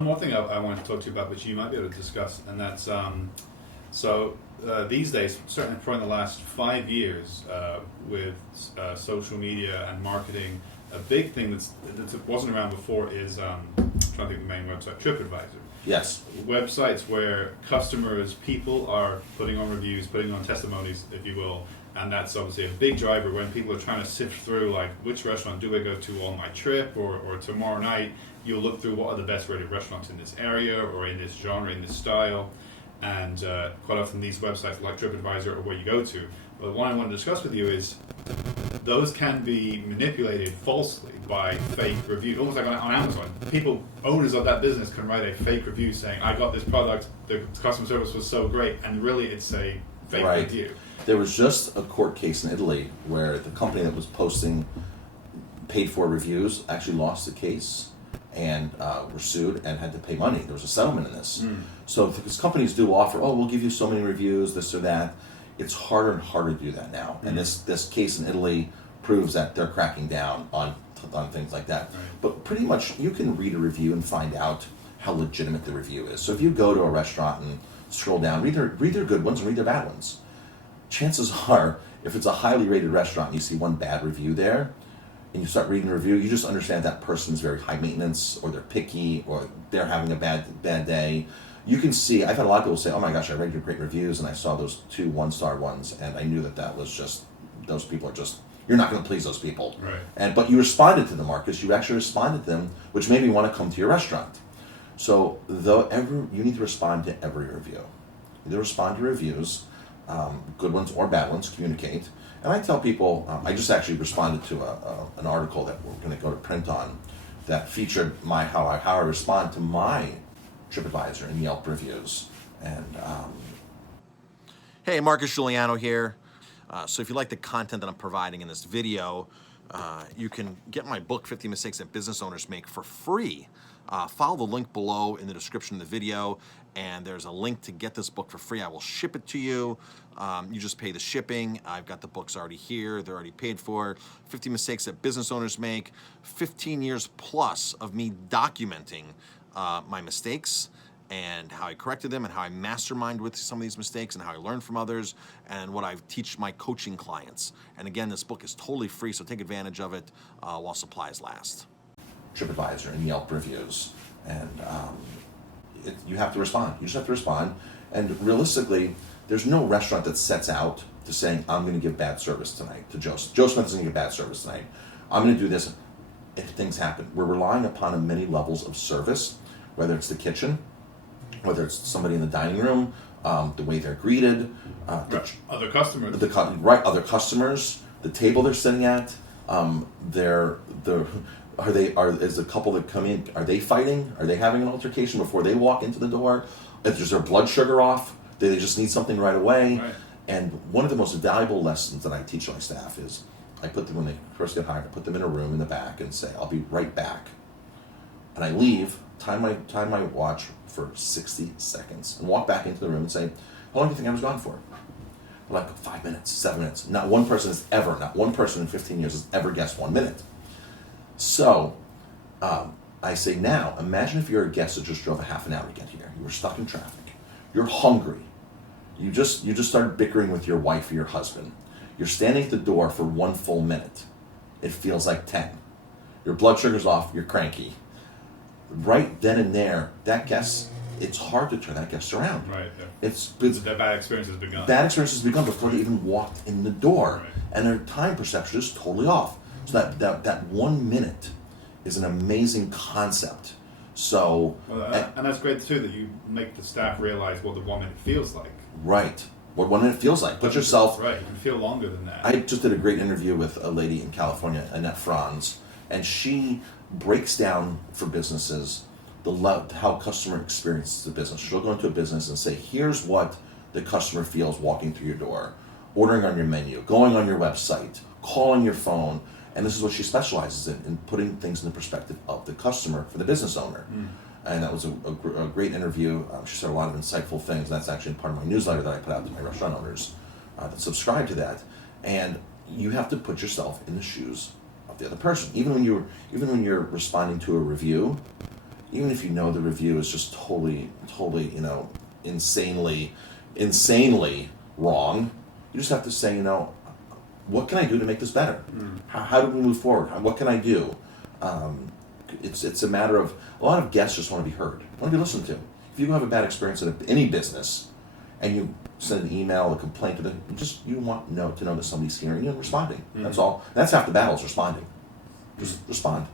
One more thing I wanted to talk to you about, which you might be able to discuss, and that's these days, certainly probably in the last 5 years, with social media and marketing, a big thing that wasn't around before is I'm trying to think of the main website, TripAdvisor. Yes. Websites where customers, people are putting on reviews, putting on testimonies, if you will, and that's obviously a big driver when people are trying to sift through, like, which restaurant do I go to on my trip or tomorrow night. You'll look through what are the best rated restaurants in this area or in this genre, in this style, and quite often these websites like TripAdvisor are where you go to. But what I want to discuss with you is those can be manipulated falsely by fake reviews, almost like on Amazon. People, owners of that business, can write a fake review saying, I got this product, the customer service was so great, and really it's a fake review. There was just a court case in Italy where the company that was posting paid for reviews actually lost the case and were sued and had to pay money. There was a settlement in this. So because companies do offer, we'll give you so many reviews, this or that, it's harder and harder to do that now. And this case in Italy proves that they're cracking down on things like that. Right. But pretty much you can read a review and find out how legitimate the review is. So if you go to a restaurant and scroll down, read their good ones and read their bad ones. Chances are, if it's a highly rated restaurant and you see one bad review there, and you start reading the review, you just understand that person is very high maintenance, or they're picky, or they're having a bad day. You can see, I've had a lot of people say, oh my gosh, I read your great reviews, and I saw those 2 one-star ones, and I knew that was just, those people are just, you're not going to please those people. Right. But you responded to them, Marcus. You actually responded to them, which made me want to come to your restaurant. So you need to respond to every review. You need to respond to reviews, good ones or bad ones, communicate. And I tell people, I just actually responded to an article that we're going to go to print on that featured how I respond to my TripAdvisor and Yelp reviews. And Hey, Marcus Guiliano here. So if you like the content that I'm providing in this video, you can get my book, 50 Mistakes That Business Owners Make, for free. Follow the link below in the description of the video, and there's a link to get this book for free. I will ship it to you. You just pay the shipping. I've got the books already here. They're already paid for. 50 Mistakes That Business Owners Make. 15 years plus of me documenting my mistakes and how I corrected them and how I mastermind with some of these mistakes and how I learn from others and what I teach my coaching clients. And again, this book is totally free, so take advantage of it while supplies last. TripAdvisor and Yelp reviews. And you have to respond. You just have to respond. And realistically, there's no restaurant that sets out to saying, I'm going to give bad service tonight to Joe. Joe Smith is going to give bad service tonight. I'm going to do this if things happen. We're relying upon many levels of service, whether it's the kitchen, whether it's somebody in the dining room, the way they're greeted, other customers, other customers, the table they're sitting at, is the couple that come in, are they fighting? Are they having an altercation before they walk into the door? Is their blood sugar off? Do they just need something right away? Right. And one of the most valuable lessons that I teach my staff is I put them, when they first get hired, I put them in a room in the back and say, I'll be right back. And I leave, time my watch for 60 seconds, and walk back into the room and say, how long do you think I was gone for? Like 5 minutes, 7 minutes. Not one person in 15 years has ever guessed 1 minute. So I say, now, imagine if you're a guest that just drove a half an hour to get here. You were stuck in traffic. You're hungry. You just started bickering with your wife or your husband. You're standing at the door for 1 full minute. It feels like 10. Your blood sugar's off. You're cranky. Right then and there, that guest, it's hard to turn that guest around. Right. Yeah. That bad experience has begun. Bad experience has begun before they even walked in the door. Right. And their time perception is totally off. So that 1 minute is an amazing concept. So, and that's great too, that you make the staff realize what the 1 minute feels like. Right. What 1 minute feels like. Put yourself. Right. You can feel longer than that. I just did a great interview with a lady in California, Annette Franz, and she breaks down for businesses how customer experiences the business. She'll go into a business and say, here's what the customer feels walking through your door, ordering on your menu, going on your website, calling your phone. And this is what she specializes in putting things in the perspective of the customer for the business owner. And that was a great interview. She said a lot of insightful things. That's actually part of my newsletter that I put out to my restaurant owners that subscribe to that. And you have to put yourself in the shoes of the other person. Even when you're responding to a review, even if you know the review is just totally, you know, insanely wrong, you just have to say, you know, what can I do to make this better? How do we move forward? What can I do? It's a matter of, a lot of guests just want to be heard, want to be listened to. If you have a bad experience in any business, and you send an email, a complaint to them, you want to know that somebody's hearing you and responding. That's all. That's half the battle, is responding. Just respond.